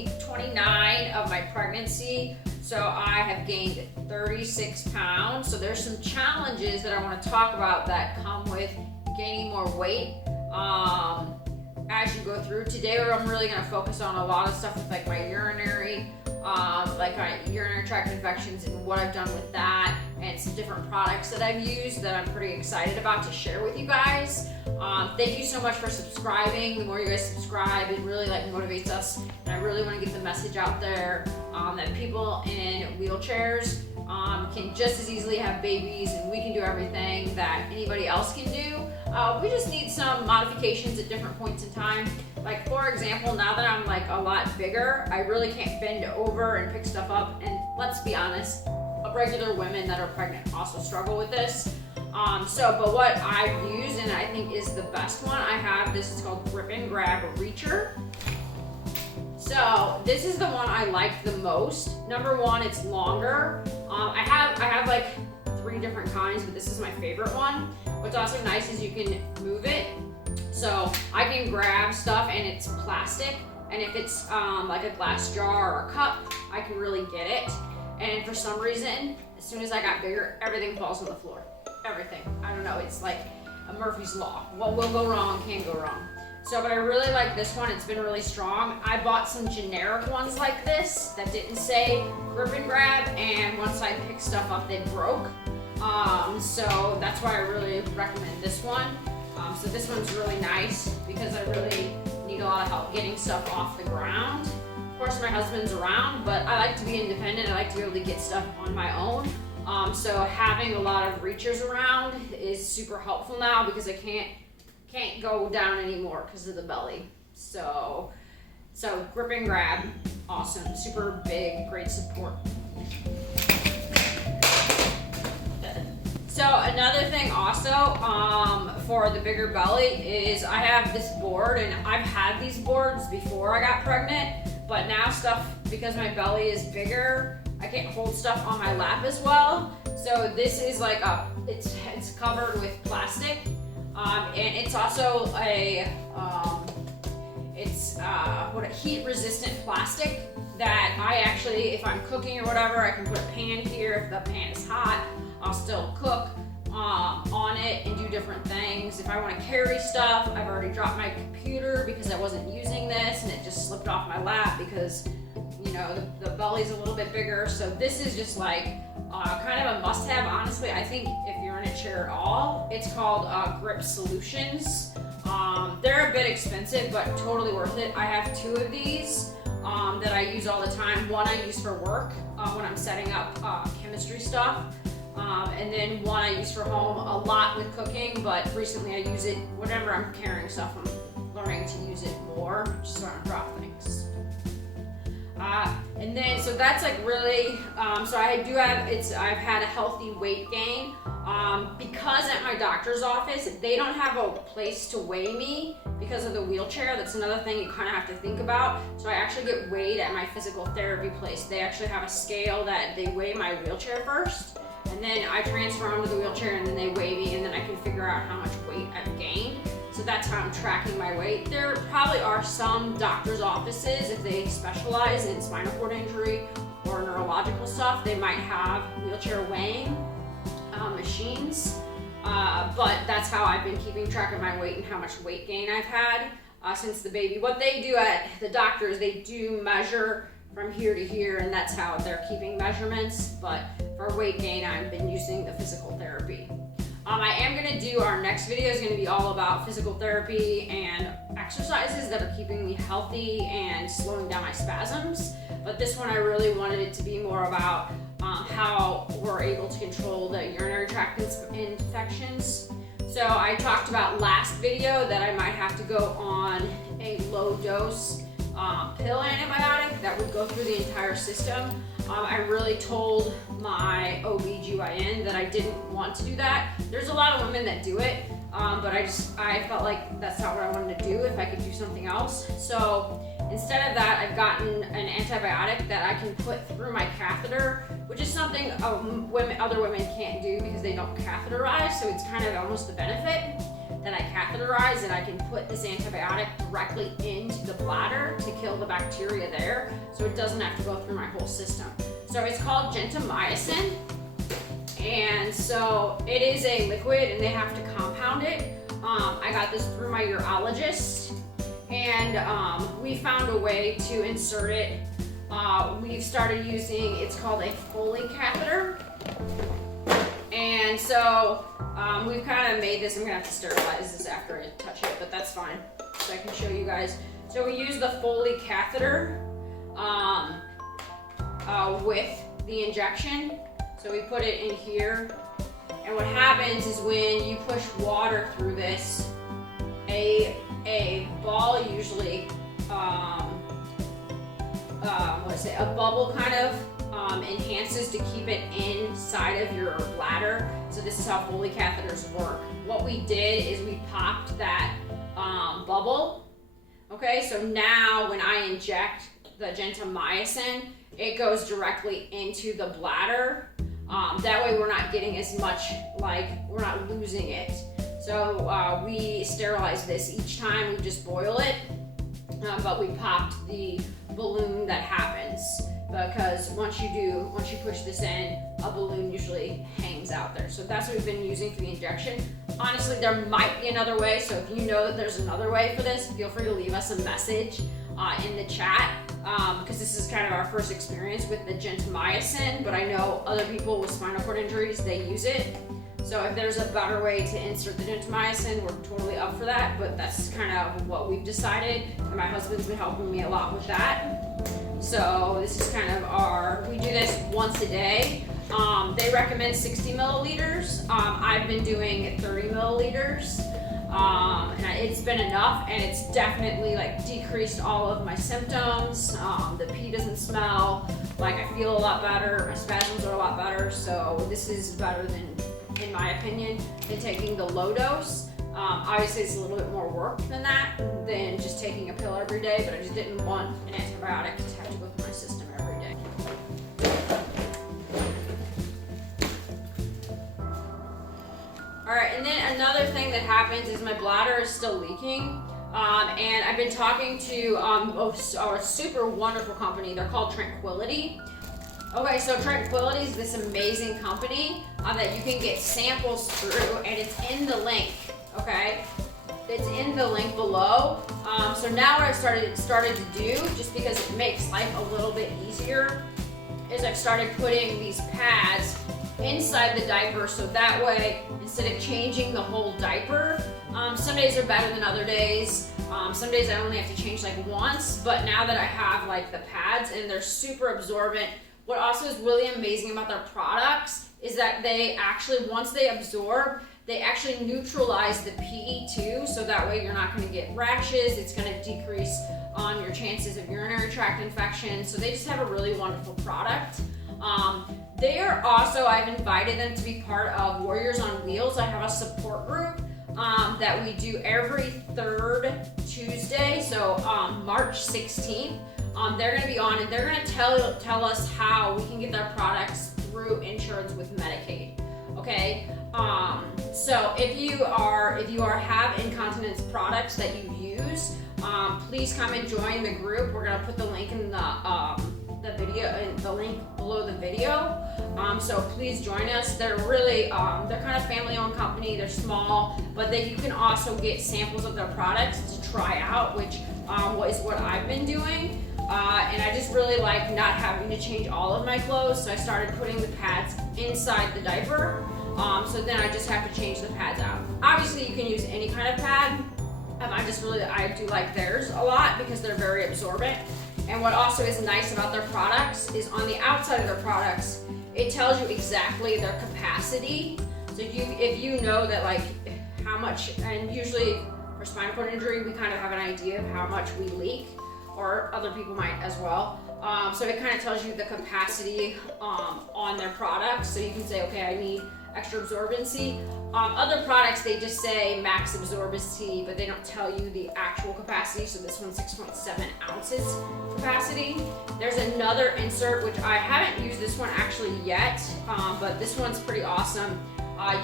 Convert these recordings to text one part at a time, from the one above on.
week 29 of my pregnancy. So I have gained 36 pounds. So there's some challenges that I want to talk about that come with gaining more weight as you go through. Today I'm really going to focus on a lot of stuff with like my urinary, like my urinary tract infections and what I've done with that, and some different products that I've used that I'm pretty excited about to share with you guys. Thank you so much for subscribing. The more you guys subscribe, it really like motivates us, and I really want to get the message out there that people in wheelchairs can just as easily have babies, and we can do everything that anybody else can do. We just need some modifications at different points in time. Like for example, now that I'm like a lot bigger, I really can't bend over and pick stuff up. And let's be honest, regular women that are pregnant also struggle with this. But what I've used, and I think is the best one, I have this, it's called Grip and Grab Reacher. So this is the one I like the most. Number one, it's longer. I have like 3 different kinds, but this is my favorite one. What's also nice is you can move it. So I can grab stuff and it's plastic. And if it's like a glass jar or a cup, I can really get it. And for some reason, as soon as I got bigger, everything falls on the floor. Everything. I don't know, it's like a Murphy's Law. What will go wrong can go wrong. So, but I really like this one. It's been really strong. I bought some generic ones like this that didn't say grip and grab, and once I picked stuff up, they broke. So that's why I really recommend this one. So this one's really nice because I really need a lot of help getting stuff off the ground. Of course, my husband's around, but I like to be independent. I like to be able to get stuff on my own. So having a lot of reachers around is super helpful now because I can't go down anymore because of the belly. So grip and grab, awesome, super big, great support. So another thing also for the bigger belly is I have this board, and I've had these boards before I got pregnant, but now stuff, because my belly is bigger, I can't hold stuff on my lap as well. So this is like it's covered with plastic, and it's also a heat resistant plastic that I actually, if I'm cooking or whatever, I can put a pan here. If the pan is hot, I'll still cook on it and do different things. If I want to carry stuff, I've already dropped my computer because I wasn't using this and it just slipped off my lap because, you know, the belly's a little bit bigger. So this is just like kind of a must-have, honestly. I think if you're in a chair at all, it's called Grip Solutions. They're a bit expensive, but totally worth it. I have 2 of these that I use all the time. One I use for work when I'm setting up chemistry stuff. And then one I use for home a lot with cooking, but recently I use it whenever I'm carrying stuff. I'm learning to use it more, just so I don't drop things. And then, so that's like really, so I've had a healthy weight gain, because at my doctor's office, they don't have a place to weigh me because of the wheelchair. That's another thing you kind of have to think about. So I actually get weighed at my physical therapy place. They actually have a scale that they weigh my wheelchair first, and then I transfer onto the wheelchair, and then they weigh me, and then I can figure out how much weight I've gained. So that's how I'm tracking my weight. There probably are some doctor's offices, if they specialize in spinal cord injury or neurological stuff, they might have wheelchair weighing machines. But that's how I've been keeping track of my weight and how much weight gain I've had since the baby. What they do at the doctor is they do measure from here to here, and that's how they're keeping measurements. But for weight gain, I've been using the physical therapy. I am going to do, our next video is going to be all about physical therapy and exercises that are keeping me healthy and slowing down my spasms. But this one I really wanted it to be more about how we're able to control the urinary tract infections. So I talked about last video that I might have to go on a low dose pill antibiotic that would go through the entire system. I really told my OB/GYN that I didn't want to do that. There's a lot of women that do it, but I felt like that's not what I wanted to do if I could do something else. So instead of that, I've gotten an antibiotic that I can put through my catheter, which is something other women can't do because they don't catheterize, so it's kind of almost a benefit. that I catheterize, and I can put this antibiotic directly into the bladder to kill the bacteria there, so it doesn't have to go through my whole system. So it's called Gentamicin, and so it is a liquid, and they have to compound it. I got this through my urologist, and we found a way to insert it. We've started using, it's called a Foley catheter, and so we've kind of made this. I'm gonna have to sterilize this after I touch it, but that's fine, so I can show you guys. So we use the Foley catheter with the injection. So we put it in here, and what happens is when you push water through this, a ball usually, a bubble kind of enhances to keep it inside of your bladder. So this is how Foley catheters work. What we did is we popped that bubble. Okay, so now when I inject the Gentamicin, it goes directly into the bladder. That way we're not getting as much, like, we're not losing it. So we sterilize this each time. We just boil it, but we popped the balloon that happens, because once you push this in, a balloon usually hangs out there. So that's what we've been using for the injection. Honestly, there might be another way, so if you know that there's another way for this, feel free to leave us a message in the chat, because this is kind of our first experience with the Gentamicin, but I know other people with spinal cord injuries, they use it. So if there's a better way to insert the Gentamicin, we're totally up for that, but that's kind of what we've decided, and my husband's been helping me a lot with that. So this is kind of we do this once a day. They recommend 60 milliliters. I've been doing 30 milliliters. And it's been enough, and it's definitely like decreased all of my symptoms. The pee doesn't smell, like I feel a lot better, my spasms are a lot better, so this is better than, in my opinion, than taking the low dose. Obviously it's a little bit more work than that, than just taking a pill every day, but I just didn't want an antibiotic to have to go through my system every day. All right, and then another thing that happens is my bladder is still leaking. And I've been talking to a super wonderful company. They're called Tranquility. Okay, so Tranquility is this amazing company that you can get samples through, and it's in the link, okay? It's in the link below. So now what I've started to do, just because it makes life a little bit easier, is I've started putting these pads inside the diaper, so that way, instead of changing the whole diaper, some days are better than other days. Some days I only have to change like once, but now that I have like the pads and they're super absorbent, what also is really amazing about their products is that they actually, once they absorb, they actually neutralize the pee too, so that way you're not going to get rashes. It's going to decrease your chances of urinary tract infection. So they just have a really wonderful product. They are also, I've invited them to be part of Warriors on Wheels. I have a support group that we do every third Tuesday, so March 16th. They're going to be on, and they're going to tell us how we can get their products through insurance with Medicaid. Okay, so if you have incontinence products that you use, please come and join the group. We're going to put the link in the video, in the link below the video. So please join us. They're really, they're kind of family-owned company. They're small, but you can also get samples of their products to try out, which is what I've been doing. And I just really like not having to change all of my clothes, so I started putting the pads inside the diaper. So then I just have to change the pads out. Obviously, you can use any kind of pad. I do like theirs a lot because they're very absorbent. And what also is nice about their products is on the outside of their products, it tells you exactly their capacity. So if you know that like how much, and usually for spinal cord injury, we kind of have an idea of how much we leak, or other people might as well. So it kind of tells you the capacity on their products. So you can say, okay, I need extra absorbency. Other products, they just say max absorbency, but they don't tell you the actual capacity. So this one's 6.7 ounces capacity. There's another insert, which I haven't used this one actually yet, but this one's pretty awesome.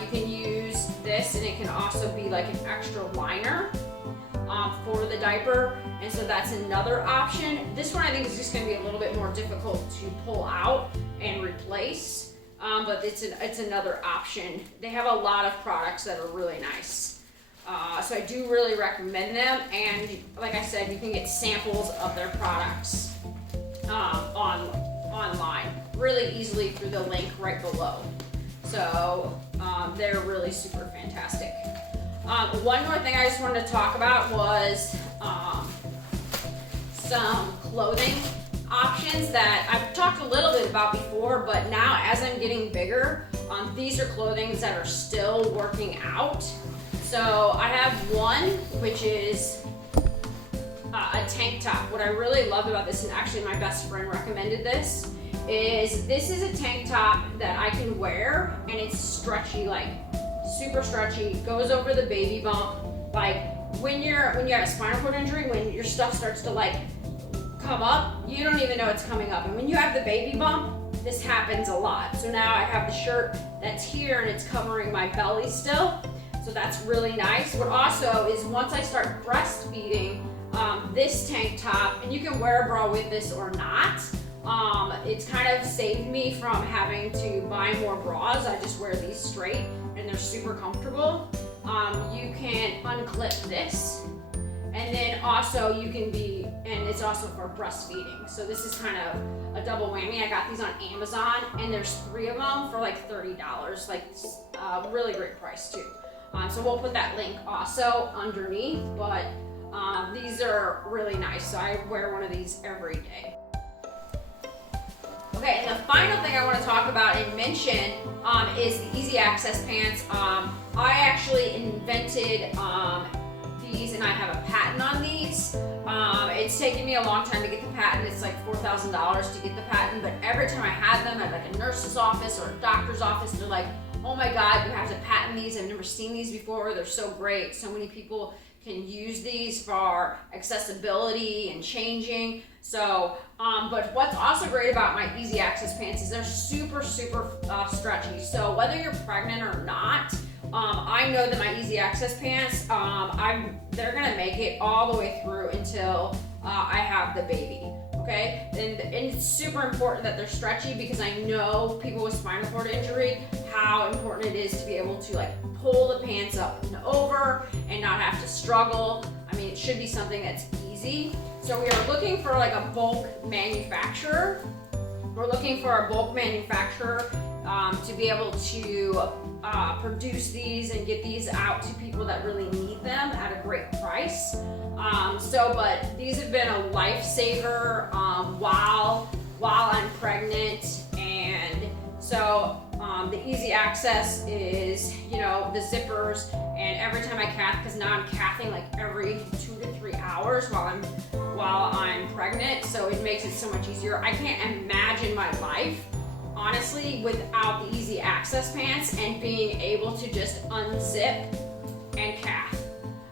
You can use this, and it can also be like an extra liner for the diaper, and so that's another option. This one I think is just going to be a little bit more difficult to pull out and replace, but it's another option. They have a lot of products that are really nice, so I do really recommend them. And like I said, you can get samples of their products online really easily through the link right below. So they're really super fantastic. One more thing I just wanted to talk about was some clothing options that I've talked a little bit about before, but now as I'm getting bigger, these are clothings that are still working out. So I have one, which is a tank top. What I really love about this, and actually my best friend recommended this, is a tank top that I can wear, and it's stretchy, like super stretchy, goes over the baby bump. Like when you have a spinal cord injury, when your stuff starts to like come up, you don't even know it's coming up. And when you have the baby bump, this happens a lot. So now I have the shirt that's here and it's covering my belly still. So that's really nice. What also is, once I start breastfeeding, this tank top, and you can wear a bra with this or not, it's kind of saved me from having to buy more bras. I just wear these straight and they're super comfortable. You can unclip this, and then also you can and it's also for breastfeeding. So this is kind of a double whammy. I got these on Amazon, and there's 3 of them for like $30, like really great price too. So we'll put that link also underneath, but these are really nice. So I wear one of these every day. Okay, and the final thing I want to talk about and mention is the easy access pants. I actually invented these, and I have a patent on these. It's taken me a long time to get the patent. It's like $4,000 to get the patent, but every time I had them at like a nurse's office or a doctor's office, they're like, oh my God, you have to patent these. I've never seen these before. They're so great. So many people can use these for accessibility and changing. So, but what's also great about my easy access pants is they're super, super stretchy. So whether you're pregnant or not, I know that my easy access pants, they're gonna make it all the way through until I have the baby. Okay, and it's super important that they're stretchy, because I know people with spinal cord injury, how important it is to be able to like pull the pants up and over and not have to struggle. I mean, it should be something that's easy. So we are looking for like a bulk manufacturer. We're looking for a bulk manufacturer to be able to produce these and get these out to people that really need them at a great price. But these have been a lifesaver while I'm pregnant, and so the easy access is, the zippers, and every time I cath, because now I'm cathing like every 2 to 3 hours while I'm pregnant, so it makes it so much easier. I can't imagine my life, honestly, without the easy access pants and being able to just unzip and cath.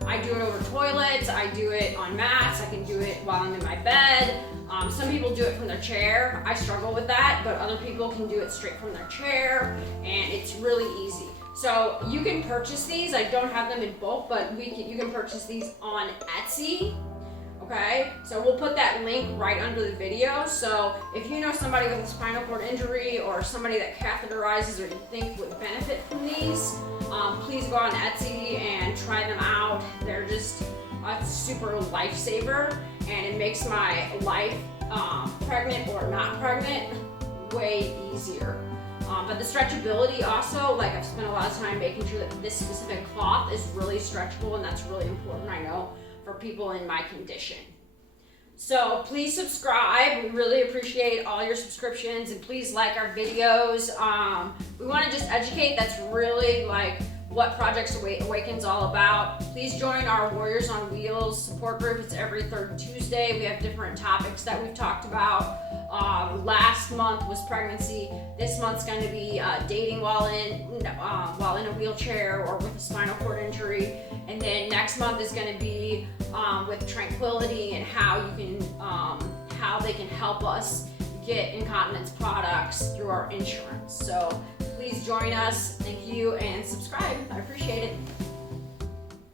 I do it over toilets, I do it on mats, I can do it while I'm in my bed. Some people do it from their chair. I struggle with that, but other people can do it straight from their chair, and it's really easy. So you can purchase these. I don't have them in bulk, but you can purchase these on Etsy. Okay, so we'll put that link right under the video. So if you know somebody with a spinal cord injury or somebody that catheterizes or you think would benefit from these, please go on Etsy and try them out. They're just a super lifesaver, and it makes my life, pregnant or not pregnant, way easier. But the stretchability also, like I've spent a lot of time making sure that this specific cloth is really stretchable, and that's really important, I know, for people in my condition. So please subscribe. We really appreciate all your subscriptions, and please like our videos. We want to just educate. That's really like what Project Awaken's all about. Please join our Warriors on Wheels support group. It's every 3rd Tuesday. We have different topics that we've talked about. Last month was pregnancy. This month's going to be dating while in a wheelchair or with a spinal cord injury. And then next month is going to be with Tranquility and how they can help us get incontinence products through our insurance. So please please join us. Thank you and subscribe. I appreciate it.